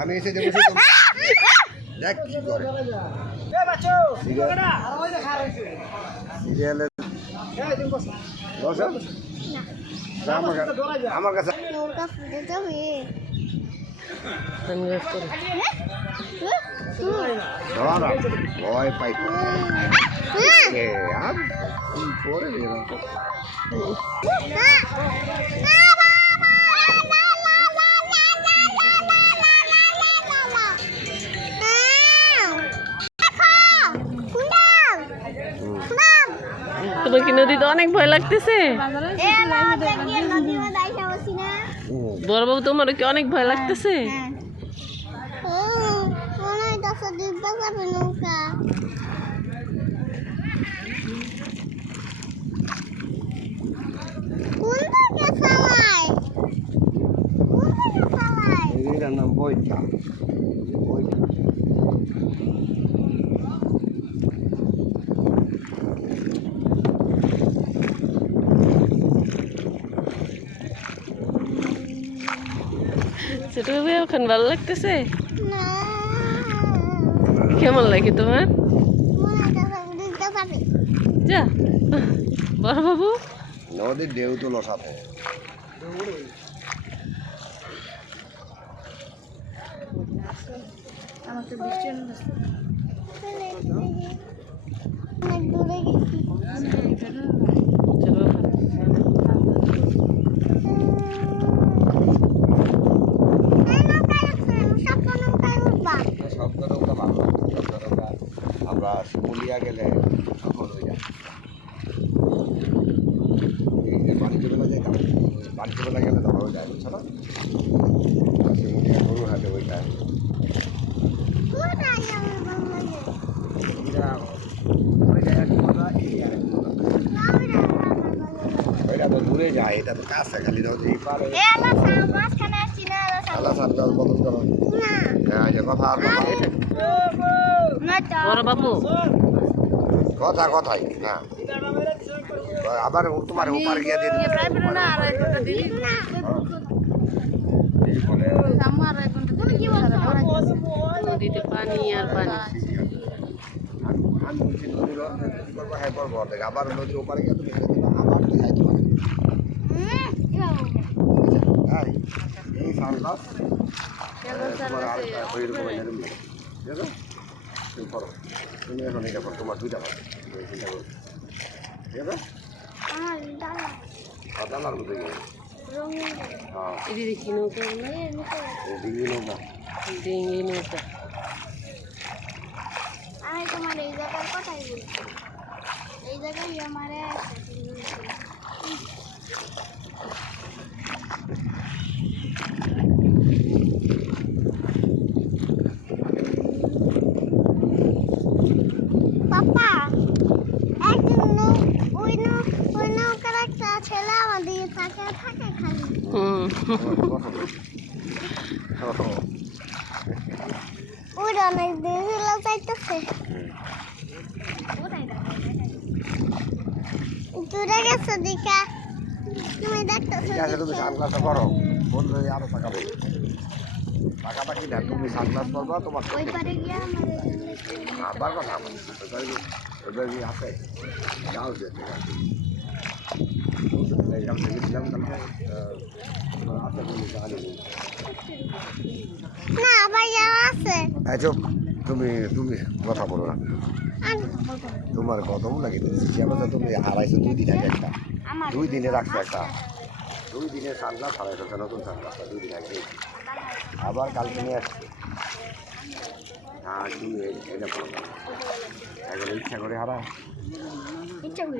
আমি এসে দেখ কি করে আমার কাছে ভয় পাই পরে তোমার কি নদীতে অনেক ভয় লাগতেছে? বড়বাবু তোমার কি অনেক ভয় লাগতেছে? নাম বইটা ছোট ভাই ওখানে ভালো লাগতেছে? কেমন লাগে তোমার? যা বড় বাবু নদীর ঢেউ তোলো সাথে আমরা শিমুলিয়া গেলে সফল হয়ে যায় বাণিজ্যবেলা যাই বাণিজ্যবেলা গেলে তো হয়ে যায় বুঝছো না শিমুলিয়া গরু হাটে ওইটা ওইটা তো দূরে যায় এটা তো কাছে খালি নদী পার বদল করো কথা বড় বাবু কথাই না আবার তোমার উপর গিয়ে দিয়ে নদীতে পানি আর পানি আবার নদীর ওপারে গিয়ে তুমি আবার দেখাইতে পারে এই সানগ্লাস তোমার আর ঠিক আছে তুমি এখন এটা করো তোমার দুইটা ভালো চিন্তা করো ঠিক আছে দানার মধ্যে গিয়ে কি নৌকা ডিঙ্গি নৌকা ডিঙ্গি নৌকা আমি তোমার এই জায়গার কথাই বলছি এই জায়গায় আমার পাপা একদিন ওই নৌকার একটা ছেলে আমাদের থাকে খালি ওইটা অনেক দিন ছিল চাইতেছে দূরে গেছে দেখা তুমি দেখতেছো তুমি সানগ্লাসটা করো বললে আরো টাকা দেবে টাকা পাখি না তুমি সানগ্লাস করবা তোমার ওই পারে গিয়ে আবার কথা ওদের কি আছে যাও যেতে এইরকম দেখেছিলাম না ভাইয়া আছে আচ্ছা তুমি কথা বলো না তোমার কদম লাগে তুমি হারাইছো 2 দিন আগে একটা 2 দিনে রাখছো একটা 2 দিনের সানগ্লাস হারাইছো নতুন সানগ্লাসটা 2 দিন আগে আবার কালকে নিয়ে আসছি তুমি এটা করো এখন ইচ্ছা করে হারা ইচ্ছা করে